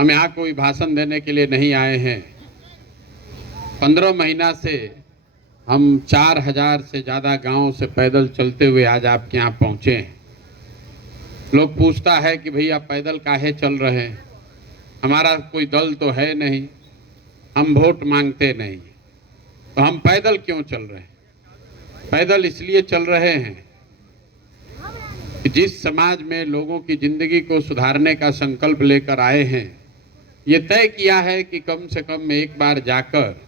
हम यहाँ कोई भाषण देने के लिए नहीं आए हैं। 15 महीना से हम 4000 से ज़्यादा गांव से पैदल चलते हुए आज आपके यहाँ पहुँचे हैं। लोग पूछता है कि भैया पैदल काहे चल रहे हैं, हमारा कोई दल तो है नहीं, हम वोट मांगते नहीं, तो हम पैदल क्यों चल रहे हैं? पैदल इसलिए चल रहे हैं कि जिस समाज में लोगों की ज़िंदगी को सुधारने का संकल्प लेकर आए हैं, ये तय किया है कि कम से कम एक बार जाकर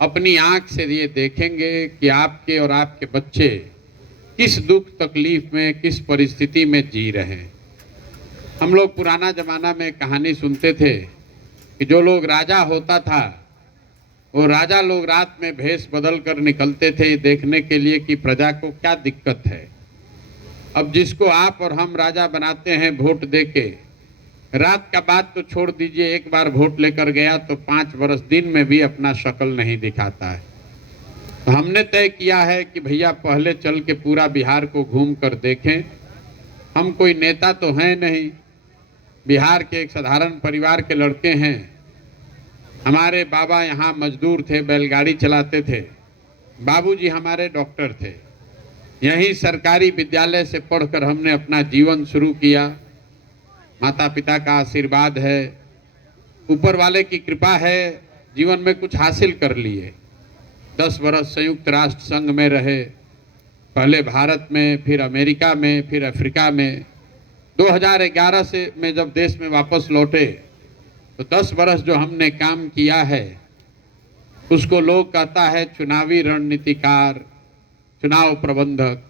अपनी आंख से ये देखेंगे कि आपके और आपके बच्चे किस दुख तकलीफ में, किस परिस्थिति में जी रहे हैं। हम लोग पुराना ज़माना में कहानी सुनते थे कि जो लोग राजा होता था, वो राजा लोग रात में भेष बदल कर निकलते थे देखने के लिए कि प्रजा को क्या दिक्कत है। अब जिसको आप और हम राजा बनाते हैं वोट देके, रात का बात तो छोड़ दीजिए, एक बार वोट लेकर गया तो 5 वर्ष दिन में भी अपना शक्ल नहीं दिखाता है। तो हमने तय किया है कि भैया पहले चल के पूरा बिहार को घूम कर देखें। हम कोई नेता तो हैं नहीं, बिहार के एक साधारण परिवार के लड़के हैं। हमारे बाबा यहाँ मजदूर थे, बैलगाड़ी चलाते थे। बाबूजी हमारे डॉक्टर थे। यहीं सरकारी विद्यालय से पढ़कर हमने अपना जीवन शुरू किया। माता पिता का आशीर्वाद है, ऊपर वाले की कृपा है, जीवन में कुछ हासिल कर लिए। 10 वर्ष संयुक्त राष्ट्र संघ में रहे, पहले भारत में, फिर अमेरिका में, फिर अफ्रीका में। 2011 से में जब देश में वापस लौटे तो 10 वर्ष जो हमने काम किया है उसको लोग कहता है चुनावी रणनीतिकार, चुनाव प्रबंधक।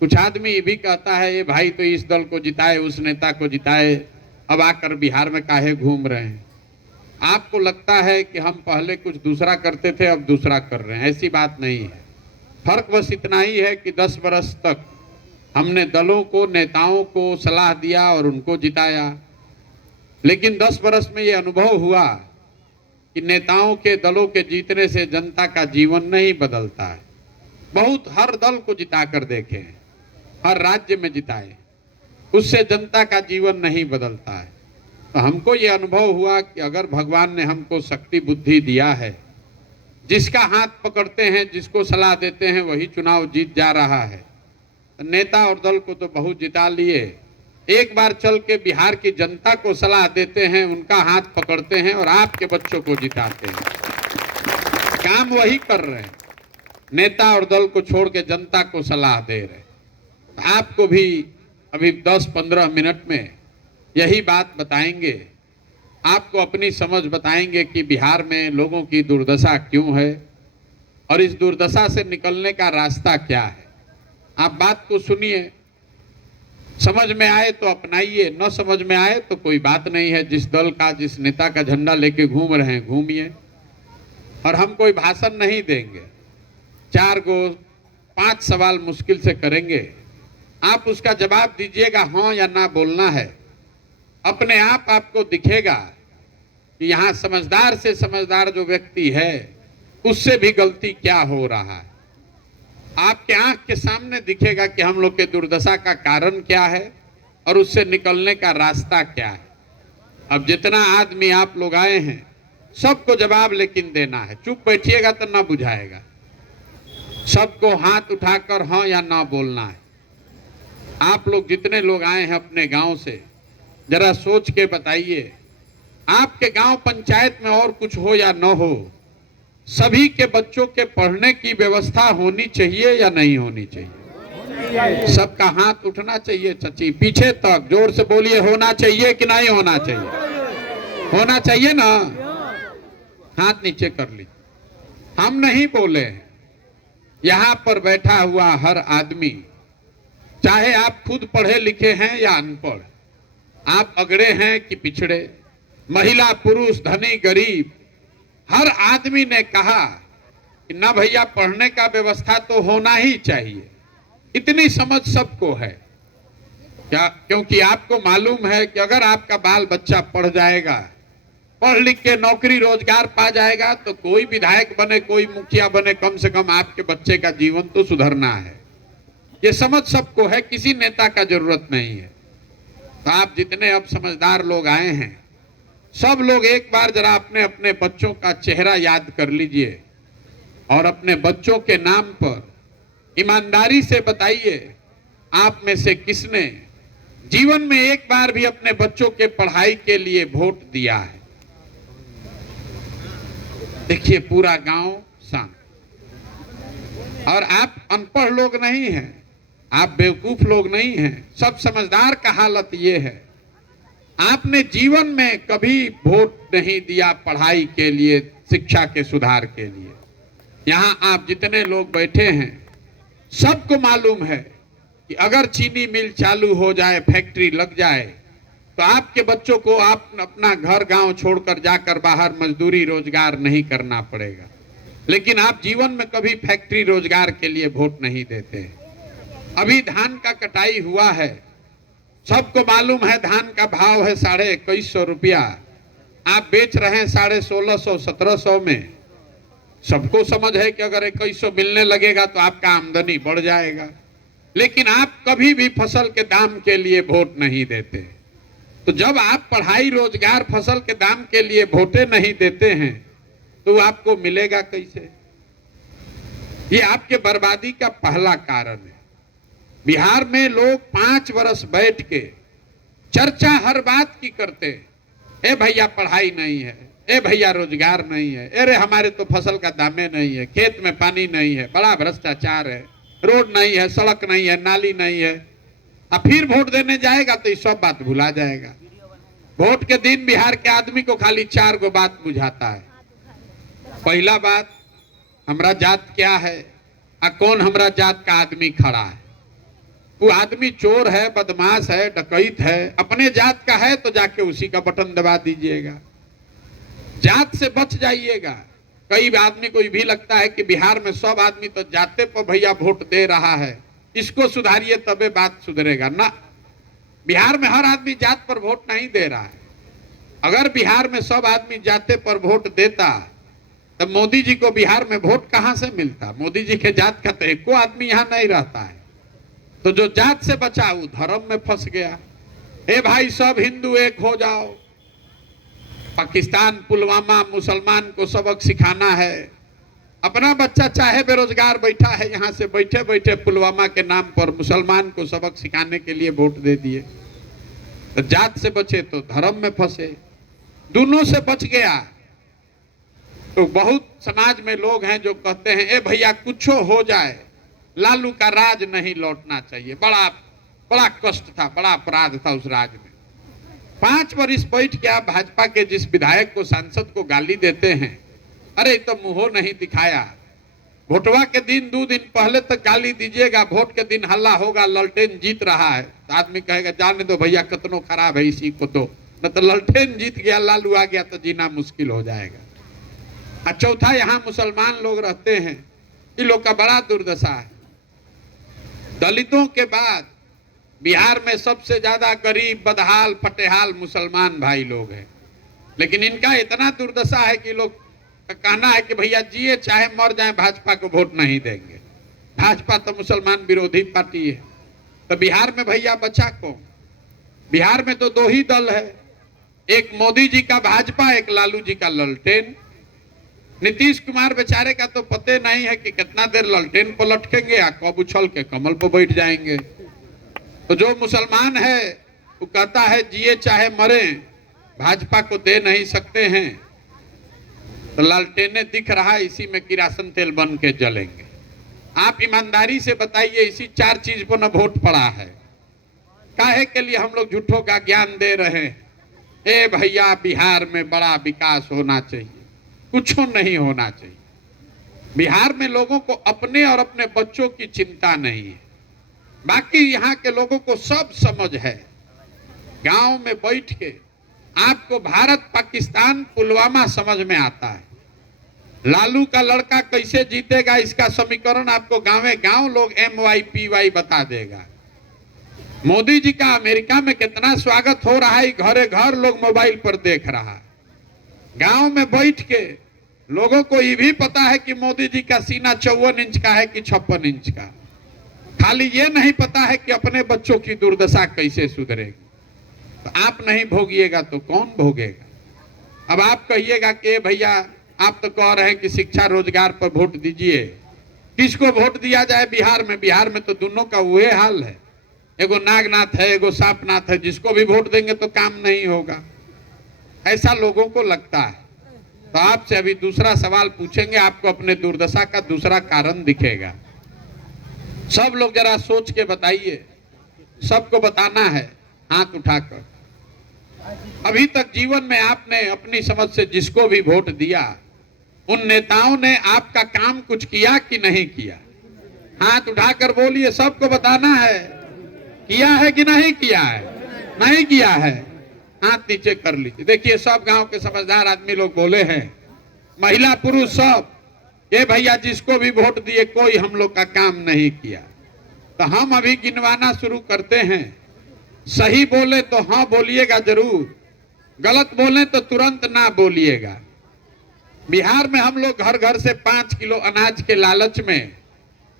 कुछ आदमी ये भी कहता है ये भाई तो इस दल को जिताए, उस नेता को जिताए, अब आकर बिहार में काहे घूम रहे हैं। आपको लगता है कि हम पहले कुछ दूसरा करते थे, अब दूसरा कर रहे हैं, ऐसी बात नहीं है। फर्क बस इतना ही है कि 10 वर्ष तक हमने दलों को, नेताओं को सलाह दिया और उनको जिताया, लेकिन 10 वर्ष में ये अनुभव हुआ कि नेताओं के, दलों के जीतने से जनता का जीवन नहीं बदलता है। बहुत हर दल को जिता कर देखे, हर राज्य में जिताए, उससे जनता का जीवन नहीं बदलता है। तो हमको ये अनुभव हुआ कि अगर भगवान ने हमको शक्ति बुद्धि दिया है, जिसका हाथ पकड़ते हैं, जिसको सलाह देते हैं, वही चुनाव जीत जा रहा है। नेता और दल को तो बहुत जिता लिए, एक बार चल के बिहार की जनता को सलाह देते हैं, उनका हाथ पकड़ते हैं और आपके बच्चों को जिताते हैं। काम वही कर रहे हैं, नेता और दल को छोड़ के जनता को सलाह दे रहे हैं। आपको भी अभी 10-15 मिनट में यही बात बताएंगे, आपको अपनी समझ बताएंगे कि बिहार में लोगों की दुर्दशा क्यों है और इस दुर्दशा से निकलने का रास्ता क्या है। आप बात को सुनिए, समझ में आए तो अपनाइए, न समझ में आए तो कोई बात नहीं है। जिस दल का, जिस नेता का झंडा लेके घूम रहे हैं, घूमिए। और हम कोई भाषण नहीं देंगे, 5 सवाल मुश्किल से करेंगे, आप उसका जवाब दीजिएगा, हाँ या ना बोलना है। अपने आप आपको दिखेगा कि यहाँ समझदार से समझदार जो व्यक्ति है उससे भी गलती क्या हो रहा है। आपके आंख के सामने दिखेगा कि हम लोग के दुर्दशा का कारण क्या है और उससे निकलने का रास्ता क्या है। अब जितना आदमी आप लोग आए हैं, सबको जवाब लेकिन देना है। चुप बैठिएगा तो ना बुझाएगा, सबको हाथ उठाकर हाँ या ना बोलना है। आप लोग जितने लोग आए हैं अपने गांव से, जरा सोच के बताइए, आपके गांव पंचायत में और कुछ हो या न हो, सभी के बच्चों के पढ़ने की व्यवस्था होनी चाहिए या नहीं होनी चाहिए? सबका हाथ उठना चाहिए। चची पीछे तक जोर से बोलिए, होना चाहिए कि नहीं होना चाहिए? होना चाहिए ना? हाथ नीचे कर लीजिए। हम नहीं बोले हैं, यहाँ पर बैठा हुआ हर आदमी, चाहे आप खुद पढ़े लिखे हैं या अनपढ़, आप अगड़े हैं कि पिछड़े, महिला पुरुष, धनी गरीब, हर आदमी ने कहा कि ना भैया पढ़ने का व्यवस्था तो होना ही चाहिए। इतनी समझ सबको है क्या? क्योंकि आपको मालूम है कि अगर आपका बाल बच्चा पढ़ जाएगा, पढ़ लिख के नौकरी रोजगार पा जाएगा, तो कोई विधायक बने, कोई मुखिया बने, कम से कम आपके बच्चे का जीवन तो सुधरना है। ये समझ सबको है, किसी नेता का जरूरत नहीं है। तो आप जितने अब समझदार लोग आए हैं, सब लोग एक बार जरा अपने अपने बच्चों का चेहरा याद कर लीजिए और अपने बच्चों के नाम पर ईमानदारी से बताइए, आप में से किसने जीवन में एक बार भी अपने बच्चों के पढ़ाई के लिए वोट दिया है? देखिए पूरा गांव शांत। और आप अनपढ़ लोग नहीं हैं, आप बेवकूफ लोग नहीं हैं, सब समझदार का हालत ये है, आपने जीवन में कभी वोट नहीं दिया पढ़ाई के लिए, शिक्षा के सुधार के लिए। यहां आप जितने लोग बैठे हैं सबको मालूम है कि अगर चीनी मिल चालू हो जाए, फैक्ट्री लग जाए, तो आपके बच्चों को आप अपना घर गांव छोड़कर जाकर बाहर मजदूरी रोजगार नहीं करना पड़ेगा। लेकिन आप जीवन में कभी फैक्ट्री रोजगार के लिए वोट नहीं देते। अभी धान का कटाई हुआ है, सबको मालूम है धान का भाव है 2150 रुपया, आप बेच रहे हैं 1650 1700 में। सबको समझ है कि अगर 2100 मिलने लगेगा तो आपका आमदनी बढ़ जाएगा, लेकिन आप कभी भी फसल के दाम के लिए वोट नहीं देते। तो जब आप पढ़ाई रोजगार फसल के दाम के लिए वोटे नहीं देते हैं तो आपको मिलेगा कैसे? ये आपके बर्बादी का पहला कारण है। बिहार में लोग 5 वर्ष बैठ के चर्चा हर बात की करते, ए भैया पढ़ाई नहीं है, ए भैया रोजगार नहीं है, अरे हमारे तो फसल का दामे नहीं है, खेत में पानी नहीं है, बड़ा भ्रष्टाचार है, रोड नहीं है, सड़क नहीं है, नाली नहीं है। अब फिर वोट देने जाएगा तो ये सब बात भुला जाएगा। वोट के दिन बिहार के आदमी को खाली 4 गो बात बुझाता है। पहला बात, हमरा जात क्या है, कौन हमरा जात का आदमी खड़ा है। वो आदमी चोर है, बदमाश है, डकैत है, अपने जात का है तो जाके उसी का बटन दबा दीजिएगा। जात से बच जाइएगा। कई आदमी को भी लगता है कि बिहार में सब आदमी तो जाते पर भैया वोट दे रहा है, इसको सुधारिए तबे बात सुधरेगा। ना, बिहार में हर आदमी जात पर वोट नहीं दे रहा है। अगर बिहार में सब आदमी जाते पर वोट देता तो मोदी जी को बिहार में वोट कहां से मिलता? मोदी जी के जात का तो एको आदमी यहां नहीं रहता है। तो जो जात से बचा वो धर्म में फंस गया। ए भाई सब हिंदू एक हो जाओ। पाकिस्तान पुलवामा मुसलमान को सबक सिखाना है। अपना बच्चा चाहे बेरोजगार बैठा है, यहां से बैठे बैठे पुलवामा के नाम पर मुसलमान को सबक सिखाने के लिए वोट दे दिए। तो जात से बचे तो धर्म में फंसे, दोनों से बच गया। तो बहुत समाज में लोग हैं जो कहते हैं ए भैया कुछ हो जाए, लालू का राज नहीं लौटना चाहिए। बड़ा बड़ा कष्ट था, बड़ा अपराध था उस राज में। 5 वर्ष बैठ के आप भाजपा के जिस विधायक को, सांसद को गाली देते हैं, अरे तो मुंह नहीं दिखाया। वोटवा के दिन 2 दिन पहले तक गाली दीजिएगा, वोट के दिन हल्ला होगा ललटेन जीत रहा है तो आदमी कहेगा जाने दो भैया कितनो खराब है इसी को दो, न तो ललटेन जीत गया लालू आ गया तो जीना मुश्किल हो जाएगा। और चौथा, यहाँ मुसलमान लोग रहते हैं, इन लोग का बड़ा दुर्दशा है। दलितों के बाद बिहार में सबसे ज्यादा गरीब बदहाल फटेहाल मुसलमान भाई लोग हैं। लेकिन इनका इतना दुर्दशा है कि लोग का कहना है कि भैया जिए चाहे मर जाए भाजपा को वोट नहीं देंगे। भाजपा तो मुसलमान विरोधी पार्टी है। तो बिहार में भैया बचा कौन? बिहार में तो 2 ही दल है, एक मोदी जी का भाजपा, एक लालू जी का ललटेन। नीतीश कुमार बेचारे का तो पते नहीं है कि कितना देर ललटेन पर लटकेंगे या कब उछल के कमल पर बैठ जाएंगे। तो जो मुसलमान है वो कहता है जिए चाहे मरे भाजपा को दे नहीं सकते हैं। तो लालटेने दिख रहा है, इसी में किरासन तेल बन के जलेंगे। आप ईमानदारी से बताइए, इसी 4 चीज पर न वोट पड़ा है। काहे के लिए हम लोग झूठों का ज्ञान दे रहे हैं? ए भैया बिहार में बड़ा विकास होना चाहिए, कुछ नहीं होना चाहिए। बिहार में लोगों को अपने और अपने बच्चों की चिंता नहीं है। बाकी यहाँ के लोगों को सब समझ है। गांव में बैठ के आपको भारत पाकिस्तान पुलवामा समझ में आता है। लालू का लड़का कैसे जीतेगा इसका समीकरण आपको गांवे गांव लोग MYPY बता देगा। मोदी जी का अमेरिका में कितना स्वागत हो रहा है, घरे घर लोग मोबाइल पर देख रहा है। गांव में बैठ के लोगों को ये भी पता है कि मोदी जी का सीना 54 इंच का है कि 56 इंच का। खाली ये नहीं पता है कि अपने बच्चों की दुर्दशा कैसे सुधरेगी। तो आप नहीं भोगिएगा तो कौन भोगेगा? अब आप कहिएगा कि भैया आप तो कह रहे हैं कि शिक्षा रोजगार पर वोट दीजिए, किसको वोट दिया जाए बिहार में? बिहार में तो दोनों का वही हाल है, एगो नागनाथ है, एगो सांपनाथ है, जिसको भी वोट देंगे तो काम नहीं होगा, ऐसा लोगों को लगता है। तो आपसे अभी दूसरा सवाल पूछेंगे, आपको अपने दुर्दशा का दूसरा कारण दिखेगा। सब लोग जरा सोच के बताइए, सबको बताना है हाथ उठाकर। अभी तक जीवन में आपने अपनी समझ से जिसको भी वोट दिया, उन नेताओं ने आपका काम कुछ किया कि नहीं किया? हाथ उठाकर बोलिए, सबको बताना है, किया है कि नहीं किया है? नहीं किया है, हाथ नीचे कर लीजिए। देखिए सब गांव के समझदार आदमी लोग बोले हैं, महिला पुरुष सब, ये भैया जिसको भी वोट दिए कोई हम लोग का काम नहीं किया। तो हम अभी गिनवाना शुरू करते हैं। सही बोले तो हाँ बोलिएगा जरूर, गलत बोले तो तुरंत ना बोलिएगा। बिहार में हम लोग घर घर से 5 किलो अनाज के लालच में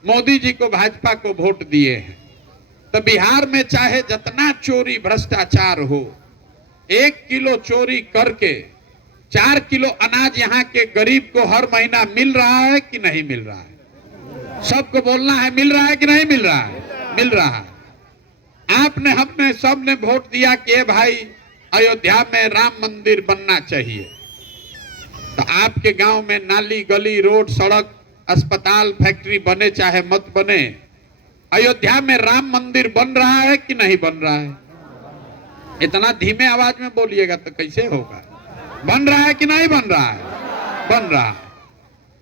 मोदी जी को, भाजपा को वोट दिए हैं। तो बिहार में चाहे जितना चोरी भ्रष्टाचार हो, 1 किलो चोरी करके 4 किलो अनाज यहाँ के गरीब को हर महीना मिल रहा है कि नहीं मिल रहा है? सबको बोलना है, मिल रहा है कि नहीं मिल रहा है? मिल रहा है। आपने, हमने, सबने वोट दिया कि भाई अयोध्या में राम मंदिर बनना चाहिए। तो आपके गांव में नाली, गली, रोड, सड़क, अस्पताल, फैक्ट्री बने चाहे मत बने, अयोध्या में राम मंदिर बन रहा है कि नहीं बन रहा है? इतना धीमे आवाज में बोलिएगा तो कैसे होगा? बन रहा है कि नहीं बन रहा है? बन रहा है।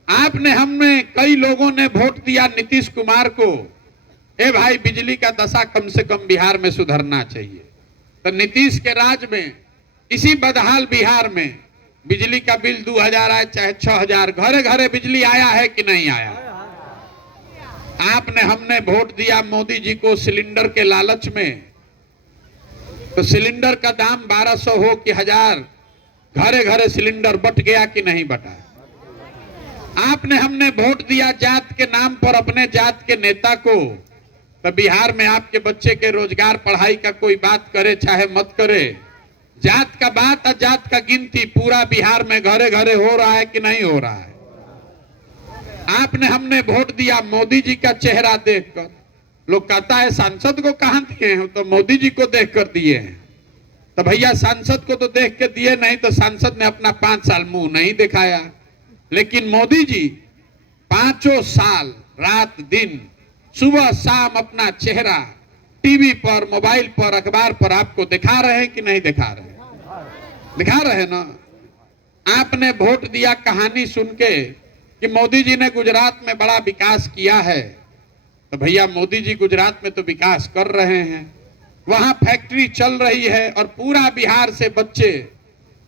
आपने, हमने, कई लोगों ने वोट दिया नीतीश कुमार को, ए भाई बिजली का दशा कम से कम बिहार में सुधरना चाहिए। तो नीतीश के राज में, इसी बदहाल बिहार में बिजली का बिल 2000 आए चाहे 6000, घरे घरे बिजली आया है कि नहीं आया? आपने, हमने वोट दिया मोदी जी को सिलेंडर के लालच में, तो सिलेंडर का दाम 1200 हो कि 1000, घरे घरे सिलेंडर बट गया कि नहीं बटा? आपने, हमने वोट दिया जात के नाम पर अपने जात के नेता को, तो बिहार में आपके बच्चे के रोजगार, पढ़ाई का कोई बात करे चाहे मत करे, जात का बात और जात का गिनती पूरा बिहार में घरे घरे हो रहा है कि नहीं हो रहा है? आपने, हमने वोट दिया मोदी जी का चेहरा देखकर, लोग कहता है सांसद को कहां दिए हैं? तो मोदी जी को देखकर दिए हैं। तो भैया सांसद को तो देख के दिए नहीं, तो सांसद ने अपना 5 साल मुंह नहीं दिखाया, लेकिन मोदी जी 5 साल रात दिन, सुबह शाम अपना चेहरा टीवी पर, मोबाइल पर, अखबार पर आपको दिखा रहे हैं कि नहीं दिखा रहे? दिखा रहे ना। आपने वोट दिया कहानी सुन के कि मोदी जी ने गुजरात में बड़ा विकास किया है, तो भैया मोदी जी गुजरात में तो विकास कर रहे हैं, वहां फैक्ट्री चल रही है और पूरा बिहार से बच्चे,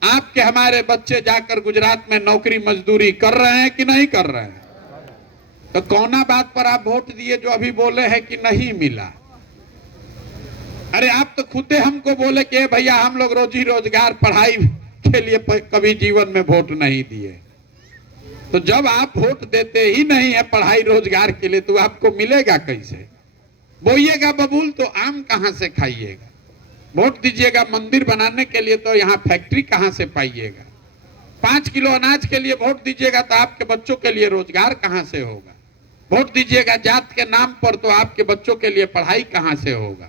आपके हमारे बच्चे जाकर गुजरात में नौकरी मजदूरी कर रहे हैं कि नहीं कर रहे हैं? तो कौना बात पर आप वोट दिए जो अभी बोले हैं कि नहीं मिला? अरे आप तो खुद हमको बोले कि भैया हम लोग रोजी रोजगार, पढ़ाई के लिए कभी जीवन में वोट नहीं दिए। तो जब आप वोट देते ही नहीं है पढ़ाई रोजगार के लिए, तो आपको मिलेगा कैसे? बोइएगा बबूल तो आम कहां से खाइएगा? वोट दीजिएगा मंदिर बनाने के लिए, तो यहाँ फैक्ट्री कहां से पाइएगा? 5 किलो अनाज के लिए वोट दीजिएगा तो आपके बच्चों के लिए रोजगार कहां से होगा? वोट दीजिएगा जात के नाम पर, तो आपके बच्चों के लिए पढ़ाई कहां से होगा?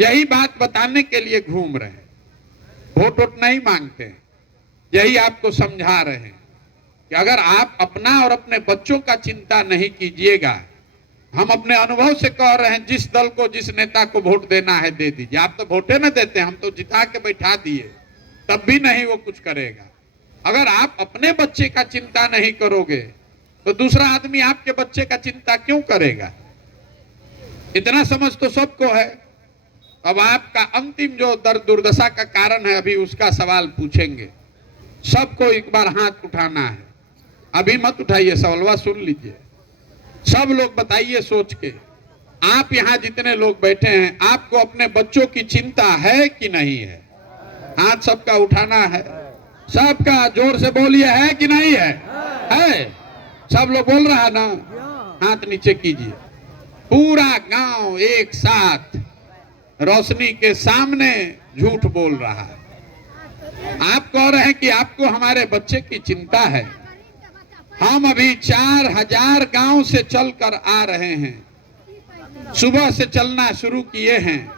यही बात बताने के लिए घूम रहे हैं, वोट वोट नहीं मांगते हैं। यही आपको समझा रहे हैं कि अगर आप अपना और अपने बच्चों का चिंता नहीं कीजिएगा, हम अपने अनुभव से कह रहे हैं, जिस दल को, जिस नेता को वोट देना है दे दीजिए। आप तो वोटे न देते, हम तो जिता के बैठा दिए, तब भी नहीं वो कुछ करेगा। अगर आप अपने बच्चे का चिंता नहीं करोगे तो दूसरा आदमी आपके बच्चे का चिंता क्यों करेगा? इतना समझ तो सबको है। अब आपका अंतिम जो दुर्दशा का कारण है, अभी उसका सवाल पूछेंगे। सबको एक बार हाथ उठाना है, अभी मत उठाइए, सवालवा सुन लीजिए। सब लोग बताइए सोच के, आप यहाँ जितने लोग बैठे हैं, आपको अपने बच्चों की चिंता है कि नहीं है? हाथ सबका उठाना है, सबका जोर से बोलिए, है कि नहीं है? है। सब लोग बोल रहा है ना? हाथ नीचे कीजिए। पूरा गांव एक साथ रोशनी के सामने झूठ बोल रहा है। आप कह रहे हैं कि आपको हमारे बच्चे की चिंता है। हम अभी 4000 गांव से चलकर आ रहे हैं, सुबह से चलना शुरू किए हैं।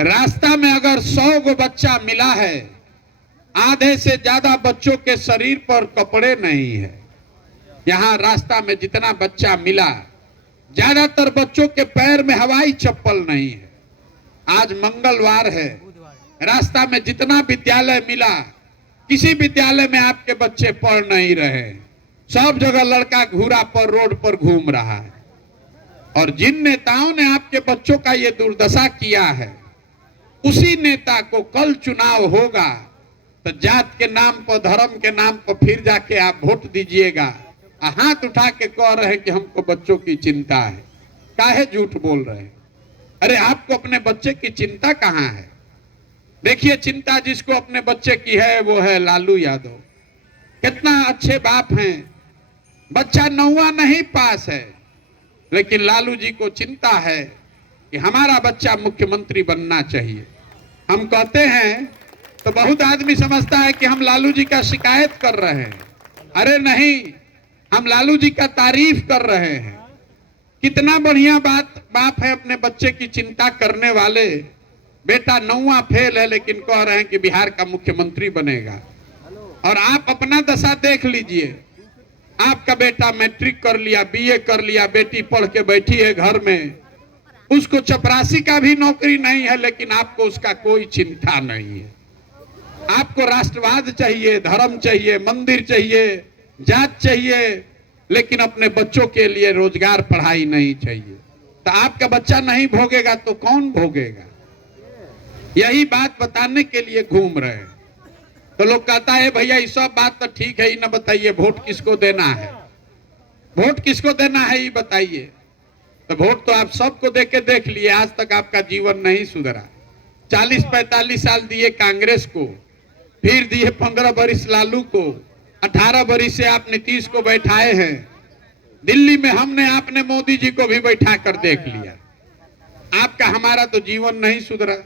रास्ता में अगर 100 गो बच्चा मिला है, आधे से ज्यादा बच्चों के शरीर पर कपड़े नहीं है। यहाँ रास्ता में जितना बच्चा मिला, ज्यादातर बच्चों के पैर में हवाई चप्पल नहीं है। आज मंगलवार है, रास्ता में जितना विद्यालय मिला, किसी विद्यालय में आपके बच्चे पढ़ नहीं रहे। सब जगह लड़का घूरा पर रोड पर घूम रहा है। और जिन नेताओं ने आपके बच्चों का ये दुर्दशा किया है, उसी नेता को कल चुनाव होगा तो जात के नाम पर, धर्म के नाम पर फिर जाके आप वोट दीजिएगा। हाथ उठा के कह रहे हैं कि हमको बच्चों की चिंता है। काहे झूठ बोल रहे हैं? अरे आपको अपने बच्चे की चिंता कहाँ है? देखिए, चिंता जिसको अपने बच्चे की है वो है लालू यादव। कितना अच्छे बाप हैं, बच्चा 9वां नहीं पास है, लेकिन लालू जी को चिंता है कि हमारा बच्चा मुख्यमंत्री बनना चाहिए। हम कहते हैं तो बहुत आदमी समझता है कि हम लालू जी का शिकायत कर रहे हैं। अरे नहीं, हम लालू जी का तारीफ कर रहे हैं। कितना बढ़िया बाप है अपने बच्चे की चिंता करने वाले। बेटा 9वां फेल है, लेकिन कह रहे हैं कि बिहार का मुख्यमंत्री बनेगा। और आप अपना दशा देख लीजिए। आपका बेटा मैट्रिक कर लिया, बीए कर लिया, बेटी पढ़ के बैठी है घर में, उसको चपरासी का भी नौकरी नहीं है, लेकिन आपको उसका कोई चिंता नहीं है। आपको राष्ट्रवाद चाहिए, धर्म चाहिए, मंदिर चाहिए, जात चाहिए, लेकिन अपने बच्चों के लिए रोजगार, पढ़ाई नहीं चाहिए। तो आपका बच्चा नहीं भोगेगा तो कौन भोगेगा? यही बात बताने के लिए घूम रहे हैं। तो लोग कहता है भैया ये सब बात तो ठीक है, ही ना बताइए वोट किसको देना है, वोट किसको देना है ये बताइए। तो वोट तो आप सबको दे के देख लिए, आज तक आपका जीवन नहीं सुधरा। 40-45 साल दिए कांग्रेस को, फिर दिए 15 बरिस लालू को, 18 बरिस से आप नीतीश को बैठाए हैं। दिल्ली में हमने आपने मोदी जी को भी बैठा कर देख लिया। आपका हमारा तो जीवन नहीं सुधरा।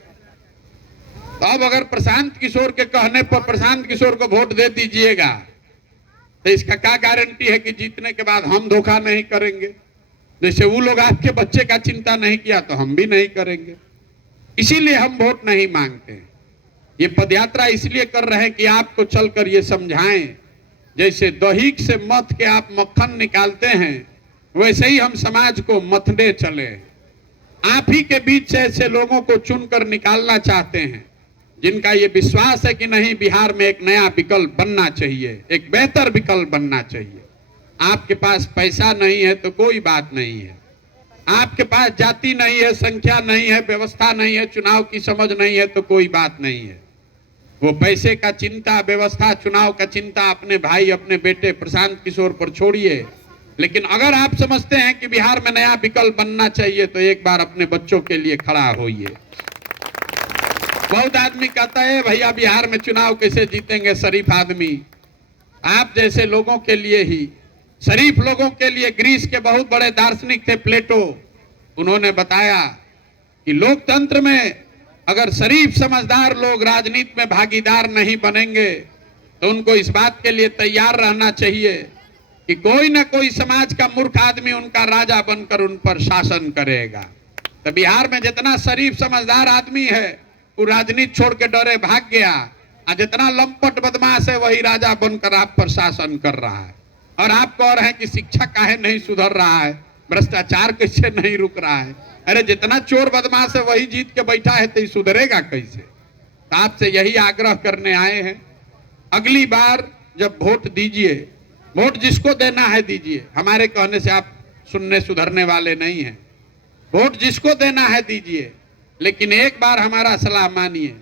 तो अब अगर प्रशांत किशोर के कहने पर प्रशांत किशोर को वोट दे दीजिएगा, तो इसका क्या गारंटी है कि जीतने के बाद हम धोखा नहीं करेंगे? जैसे वो लोग आपके बच्चे का चिंता नहीं किया तो हम भी नहीं करेंगे। इसीलिए हम वोट नहीं मांगते। ये पदयात्रा इसलिए कर रहे हैं कि आपको चलकर ये समझाएं, जैसे दही से मथ के आप मक्खन निकालते हैं, वैसे ही हम समाज को मथने चले। आप ही के बीच से ऐसे लोगों को चुनकर निकालना चाहते हैं जिनका ये विश्वास है कि नहीं, बिहार में एक नया विकल्प बनना चाहिए, एक बेहतर विकल्प बनना चाहिए। आपके पास पैसा नहीं है तो कोई बात नहीं है, आपके पास जाति नहीं है, संख्या नहीं है, व्यवस्था नहीं है, चुनाव की समझ नहीं है तो कोई बात नहीं है। वो पैसे का चिंता, व्यवस्था, चुनाव का चिंता अपने भाई, अपने बेटे प्रशांत किशोर पर छोड़िए। लेकिन अगर आप समझते हैं कि बिहार में नया विकल्प बनना चाहिए तो एक बार अपने बच्चों के लिए खड़ा होइए। बहुत आदमी कहता है भैया बिहार में चुनाव कैसे जीतेंगे शरीफ आदमी। आप जैसे लोगों के लिए ही, शरीफ लोगों के लिए ग्रीस के बहुत बड़े दार्शनिक थे प्लेटो, उन्होंने बताया कि लोकतंत्र में अगर शरीफ समझदार लोग राजनीति में भागीदार नहीं बनेंगे तो उनको इस बात के लिए तैयार रहना चाहिए कि कोई ना कोई समाज का मूर्ख आदमी उनका राजा बनकर उन पर शासन करेगा। तो बिहार में जितना शरीफ समझदार आदमी है वो राजनीति छोड़ के डरे भाग गया, और जितना लंपट बदमाश है वही राजा बनकर आप पर शासन कर रहा है। और आप कह रहे हैं कि शिक्षा काहे नहीं सुधर रहा है, भ्रष्टाचार कैसे नहीं रुक रहा है। अरे जितना चोर बदमाश है वही जीत के बैठा है तो ये सुधरेगा कैसे? तो आपसे यही आग्रह करने आए हैं, अगली बार जब वोट दीजिए, वोट जिसको देना है दीजिए। हमारे कहने से आप सुनने सुधरने वाले नहीं हैं। वोट जिसको देना है दीजिए, लेकिन एक बार हमारा सलाह मानिए।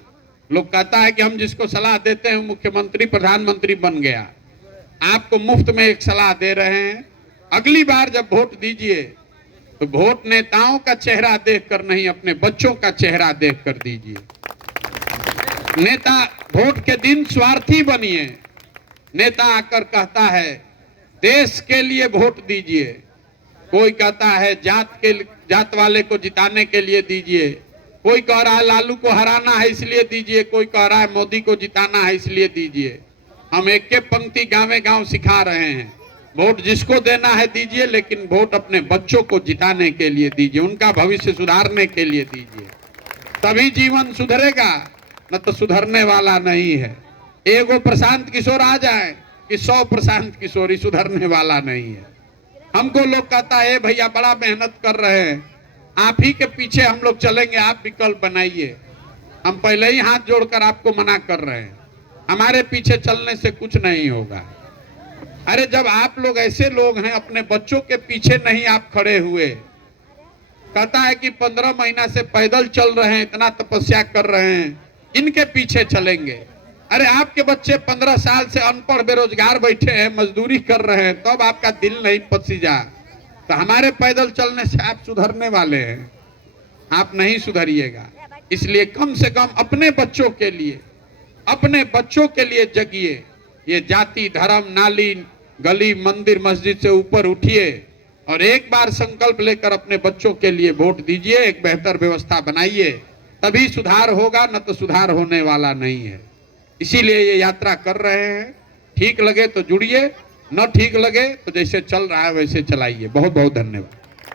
लोग कहता है कि हम जिसको सलाह देते हैं मुख्यमंत्री प्रधानमंत्री बन गया। आपको मुफ्त में एक सलाह दे रहे हैं, अगली बार जब वोट दीजिए तो वोट नेताओं का चेहरा देखकर नहीं, अपने बच्चों का चेहरा देखकर दीजिए। नेता वोट के दिन स्वार्थी बनिए। नेता आकर कहता है देश के लिए वोट दीजिए, कोई कहता है जात वाले को जिताने के लिए दीजिए, कोई कह रहा है लालू को हराना है इसलिए दीजिए, कोई कह रहा है मोदी को जिताना है इसलिए दीजिए। हम एक एक पंक्ति गाँव गाँव सिखा रहे हैं, वोट जिसको देना है दीजिए, लेकिन वोट अपने बच्चों को जिताने के लिए दीजिए, उनका भविष्य सुधारने के लिए दीजिए, तभी जीवन सुधरेगा, न तो सुधरने वाला नहीं है। एगो प्रशांत किशोर आ जाए कि 100 प्रशांत किशोर ही सुधरने वाला नहीं है। हमको लोग कहता है भैया बड़ा मेहनत कर रहे हैं, आप ही के पीछे हम लोग चलेंगे, आप विकल्प बनाइए। हम पहले ही हाथ जोड़कर आपको मना कर रहे हैं, हमारे पीछे चलने से कुछ नहीं होगा। अरे जब आप लोग ऐसे लोग हैं, अपने बच्चों के पीछे नहीं आप खड़े हुए, कहता है कि 15 महीना से पैदल चल रहे हैं, इतना तपस्या कर रहे हैं, इनके पीछे चलेंगे। अरे आपके बच्चे 15 साल से अनपढ़ बेरोजगार बैठे हैं, मजदूरी कर रहे हैं, तब आपका दिल नहीं पसीजा, तो हमारे पैदल चलने से आप सुधरने वाले हैं? आप नहीं सुधरिएगा। इसलिए कम से कम अपने बच्चों के लिए जगिए। ये जाति धर्म नाली गली मंदिर मस्जिद से ऊपर उठिए और एक बार संकल्प लेकर अपने बच्चों के लिए वोट दीजिए, एक बेहतर व्यवस्था बनाइए, तभी सुधार होगा, न तो सुधार होने वाला नहीं है। इसीलिए ये यात्रा कर रहे हैं। ठीक लगे तो जुड़िए, न ठीक लगे तो जैसे चल रहा है वैसे चलाइए। बहुत बहुत धन्यवाद।